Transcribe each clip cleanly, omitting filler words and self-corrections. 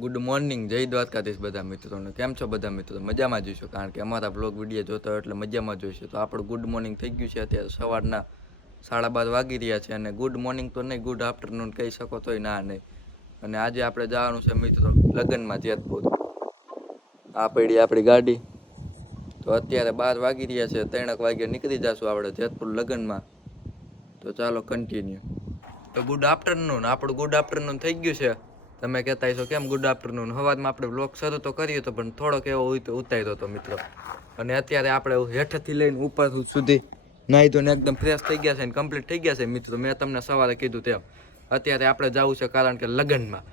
Good morning, જય દ્વારકાધીશ બધા મિત્રોને. કેમ છો બધા મિત્રો? મજામાં જોઈશો, કારણ કે અમારા બ્લોગ વિડીયો જોતા હોય એટલે મજામાં જોઈશું. તો આપણું ગુડ મોર્નિંગ થઈ ગયું છે. અત્યારે સવારના 12:30 વાગી રહ્યા છે અને ગુડ મોર્નિંગ તો નહીં, ગુડ આફ્ટરનૂન કહી શકો તોય ના નહીં. અને આજે આપણે જવાનું છે મિત્રો લગ્નમાં જેતપુર. આ પડી આપણી ગાડી. તો અત્યારે 12 વાગી રહ્યા છે, 3 વાગે નીકળી જશું આપણે જેતપુર લગ્નમાં. તો ચાલો કન્ટિન્યુ. તો ગુડ આફ્ટરનૂન, આપણું ગુડ આફ્ટરનૂન થઈ ગયું છે. તમે કહેતા છો કેમ ગુડ આફ્ટરનૂન? સવારમાં આપણે બ્લોગ શરૂ તો કર્યો હતો પણ થોડોક એવો હોય તો ઉતાર્યો હતો મિત્રો. અને અત્યારે આપણે હેઠેથી લઈને ઉપર સુધી નાહી ધોઈને એકદમ ફ્રેશ થઈ ગયા છે અને કમ્પ્લીટ થઈ ગયા છે મિત્રો. મેં તમને સવારે કીધું તેમ અત્યારે આપણે જવું છે કારણ કે લગ્નમાં.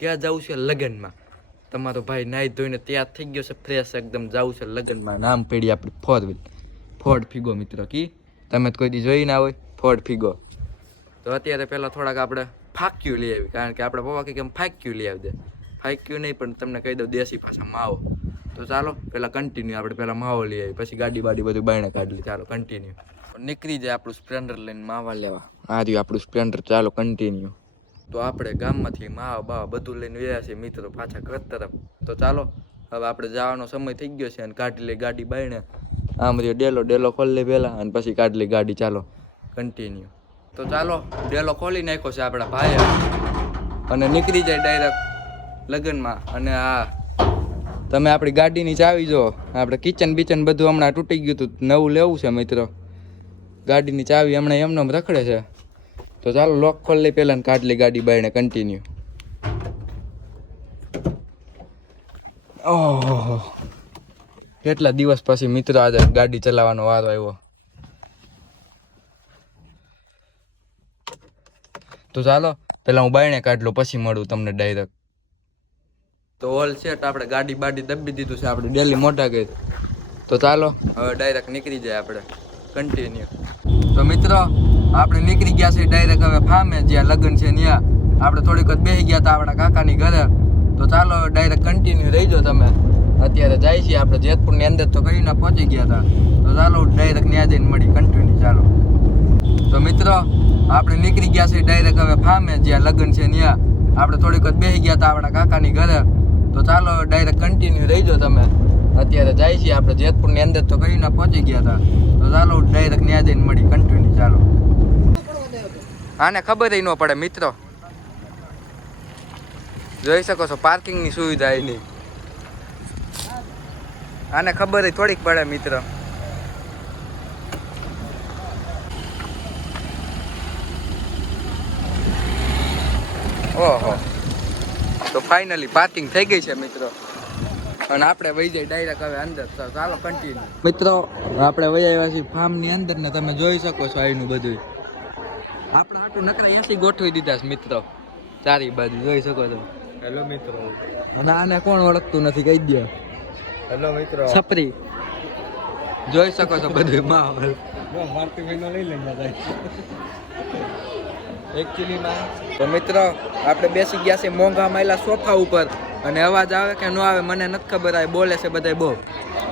ક્યાં જવું છે? લગ્નમાં. તમારો ભાઈ નાહી ધોઈને તૈયાર થઈ ગયો છે, ફ્રેશ એકદમ જવું છે લગ્નમાં. નામ પડી આપણી ફોર્ડ ફીગો મિત્રો. કી તમે કોઈ દી જોઈ ના હોય ફોર્ડ ફીગો. તો અત્યારે પહેલાં થોડાક આપણે ફાક્યું લઈ આવી, કારણ કે આપણે પપ્પા કે ફાક્યું લઈ આવી દે. ફાક્યું નહીં પણ તમને કહી દઉં દેશી ભાષા માવો. તો ચાલો પહેલાં કન્ટિન્યુ, આપણે પહેલાં માવો લઈ આવી, પછી ગાડી બાડી બધું બાયણે કાઢી. ચાલો કન્ટિન્યુ. નીકળી જાય આપણું સ્પ્લેન્ડર લઈને માવા લેવા. આ રહ્યું આપણું સ્પ્લેન્ડર. ચાલો કન્ટિન્યુ. તો આપણે ગામમાંથી માવા બાવા બધું લઈને ગયા છીએ મિત્રો પાછા ઘર તરફ. તો ચાલો હવે આપણે જવાનો સમય થઈ ગયો છે અને કાઢી લઈ ગાડી બાયણે. આમ રહ્યો ડેલો ખોલી લઈ પહેલાં અને પછી કાઢી લઈ ગાડી. ચાલો કન્ટિન્યુ. તો ચાલો ડેલો ખોલી નાખ્યો છે આપણા ભાઈએ અને નીકળી જાય ડાયરેક્ટ લગ્નમાં. અને આ તમે આપણી ગાડીની ચાવી જો, આપણે કિચન બીચન બધું હમણાં તૂટી ગયું હતું, નવું લેવું છે મિત્રો. ગાડીની ચાવી હમણાં એમને રખડે છે. તો ચાલો લોક ખોલી લઈ પહેલાં કાઢી લઈ ગાડી બાયણે. કન્ટિન્યુ. ઓહો, કેટલા દિવસ પછી મિત્રો આજે ગાડી ચલાવવાનો વારો આવ્યો. તો ચાલો પેલા હું બાયણે કાઢ લઉં, પછી મળું તમને ડાયરેક્ટ. તો ઓલ સેટ આપણે ગાડી બાડી દબી દીધું છે આપણે ડેલી મોઢા ગઈ. તો ચાલો હવે ડાયરેક્ટ નીકળી જાય આપણે. કન્ટિન્યુ. તો મિત્રો આપણે નીકળી ગયા છે ડાયરેક્ટ હવે ફામે, જ્યાં લગ્ન છે ત્યાં. આપણે થોડીક જ બેસી ગયા હતા આપણા કાકાની ઘરે. તો ચાલો ડાયરેક્ટ કન્ટિન્યુ રહીજો તમે. અત્યારે જાય છીએ આપણે જેતપુરની અંદર, તો કઈ ના પહોંચી ગયા હતા. તો ચાલો ડાયરેક્ટ ત્યાં જઈને મળી. કન્ટિન્યુ. ચાલો. તો મિત્રો આપણે નીકળી ગયા છે ડાયરેક્ટ હવે ફામે, જ્યાં લગ્ન છે ત્યાં. આપણે થોડીક જ બેસી ગયા હતા આપણા કાકાની ઘરે. તો ચાલો ડાયરેક્ટ કન્ટિન્યુ રહીજો તમે. અત્યારે જાય છીએ આપણે જેતપુરની અંદર, તો કઈ ના પહોંચી ગયા હતા. તો ચાલો ડાયરેક્ટ ત્યાં જઈને મળી. કન્ટિન્યુ. ચાલો. આને ખબર ન પડે મિત્રો, જોઈ શકો છો પાર્કિંગની સુવિધા એની. આને ખબર થોડીક પડે મિત્રો. ઓહો, તો ફાઇનલી પાર્કિંગ થઈ ગઈ છે મિત્રો. અને આપણે વહી જાય ડાયરેક્ટ હવે અંદર. ચાલો કન્ટિન્યુ. મિત્રો આપણે વહી આવ્યા છીએ ફાર્મની અંદર ને તમે જોઈ શકો છો અહીંનું બધું. આપણે આટલું નકરા 80 ગોઠવી દીધા છે મિત્રો ચારી બાજુ, જોઈ શકો છો. હેલો મિત્રો. અને આને કોણ ઓળખતું નથી કહી દો. હેલો મિત્રો. છપરી જોઈ શકો છો બધું માહોલ. મારતી ભાઈનો લઈ લઈને જાય એકચ્યુઅલીમાં. તો મિત્રો આપણે બેસી ગયા છે મોંઘા માયલા સોફા ઉપર. અને અવાજ આવે કે ન આવે મને નથી ખબર. આવે બોલે છે બધા બહુ.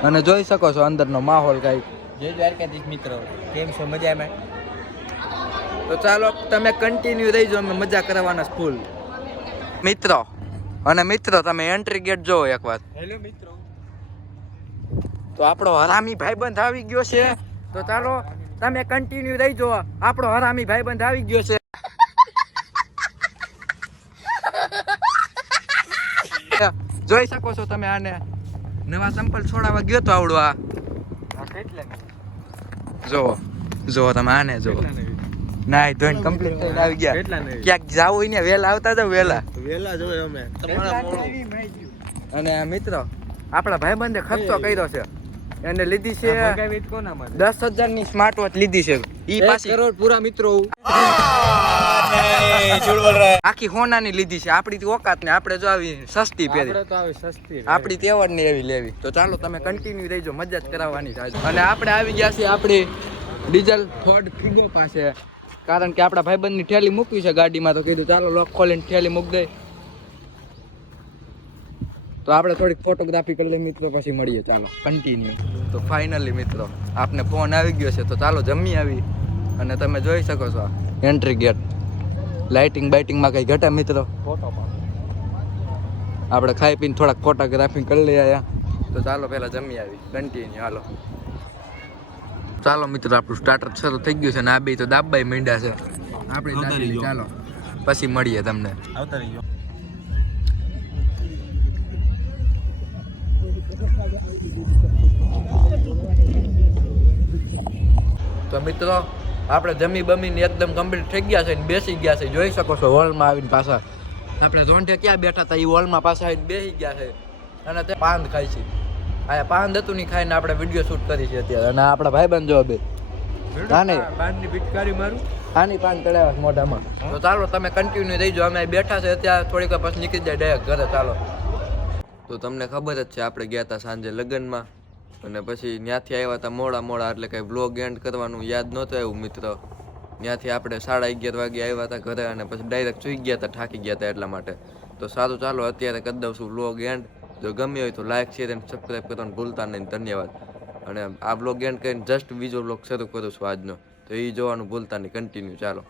અને જોઈ શકો છો અંદરનો માહોલ કાંઈક. જય દ્વારકાધીશ મિત્રો. કેમ છો? મજામાં? તો ચાલો તમે કન્ટિન્યુ રહીજો, અમે મજા કરવાના ફૂલ મિત્રો. અને મિત્રો તમે એન્ટ્રી ગેટ જોવો એકવાર. હેલો મિત્રો. તો આપણો હરામી ભાઈબંધ આવી ગયો છે. તો ચાલો તમે કન્ટિન્યુ રહીજો. આપણો હરામી ભાઈબંધ આવી ગયો છે. જોઈ શકો છો તમે આને. નવા સંપલ છોડાવવા ગયો તો આવડો આ. જોવો તમે આને જોવો. નાઈ ધોઈને કમ્પ્લીટ થઈને આવી ગયા. ક્યાંક જાવ હોય ને વેલા આવતા જાવ. વેલા જોયો અમે તમારા. અને મિત્રો આપણા ભાઈબંધે ખર્ચો કર્યો છે. એને લીધી છે 10,000 ની સ્માર્ટ વોચ લીધી છે. ઈ પાછી કરોડ પૂરા મિત્રો. આખી હોનાની લીધી છે. આપણી તો ઓકાત ને આપણે જો આવી સસ્તી પહેરી. આપણી તેવડ ને એવી લેવી. તો ચાલો તમે કન્ટિન્યુ રહીજો, મજા જ કરાવવાની છે. અને આપણે આવી ગયા છીએ આપણી ડીઝલ ફોર્ડ ફીગો પાસે, કારણ કે આપણા ભાઈબંધની ઠેલી મૂકવી છે ગાડીમાં. તો કીધું ચાલો લોક ખોલીને ઠેલી મૂકી દઈ. તો આપણે થોડીક ફોટોગ્રાફી કરી લઈએ મિત્રો, પછી મળીએ. ચાલો કન્ટિન્યુ. તો ફાઇનલી મિત્રો આપને ફોન આવી ગયો છે. તો ચાલો જમી આવી. અને તમે જોઈ શકો છો એન્ટ્રી ગેટ. લાઇટિંગ બાઇટિંગમાં કઈ ઘટે મિત્રો? આપણે ખાઈ પીને થોડાક ફોટોગ્રાફી કરી લઈએ આયા. તો ચાલો પહેલા જમી આવી કન્ટિન્યુ હાલો. ચાલો મિત્રો આપણું સ્ટાર્ટર શરૂ થઈ ગયું છે ને આ બે તો દાબાઈ માંડ્યા છે. આપણે દાબી ચાલો પછી મળીએ તમને. આવતા રહીજો. તો મિત્રો આપણે જમી બમીને એકદમ કમ્પ્લીટ થઈ ગયા છે ને બેસી ગયા છે. જોઈ શકો છો હોલમાં આવીને પાછા આપણે રોંઢે ક્યાં બેઠા હતા એ હોલમાં પાછા આવીને બેસી ગયા છે અને તે પાન ખાય છે. આ પાન હતું નહીં ખાઈને આપણે વિડીયો શૂટ કરી છે અત્યારે. અને આપણા ભાઈબંધ જો બે આની પાનની પિચકારી મારું. આની પાન ચડાવ્યા મોઢામાં. તો ચાલો તમે કન્ટિન્યુ થઈ જાઓ. અમે બેઠા છે અત્યારે થોડીક વાર પછી નીકળી જાય ડાયરેક્ટ ઘરે. ચાલો તો તમને ખબર જ છે આપણે ગયા હતા સાંજે લગ્નમાં અને પછી ત્યાંથી આવ્યા હતા મોડા એટલે કંઈ વ્લોગ એન્ડ કરવાનું યાદ નહોતું આવ્યું મિત્રો. ત્યાંથી આપણે 11:30 વાગે આવ્યા હતા ઘરે અને પછી ડાયરેક્ટ સૂઈ ગયા હતા, થાકી ગયા હતા એટલા માટે. તો સારું ચાલો અત્યારે કરી દઉં છું વ્લોગ એન્ડ. જો ગમ્યો હોય તો લાઈક શેર અને સબસ્ક્રાઈબ કરવાનું ભૂલતા નહીં. ધન્યવાદ. અને આ વ્લોગ એન્ડ કરીને જસ્ટ બીજો વ્લોગ શરૂ કરું છું આજનો, તો એ જોવાનું ભૂલતા નહીં. કન્ટિન્યુ ચાલો.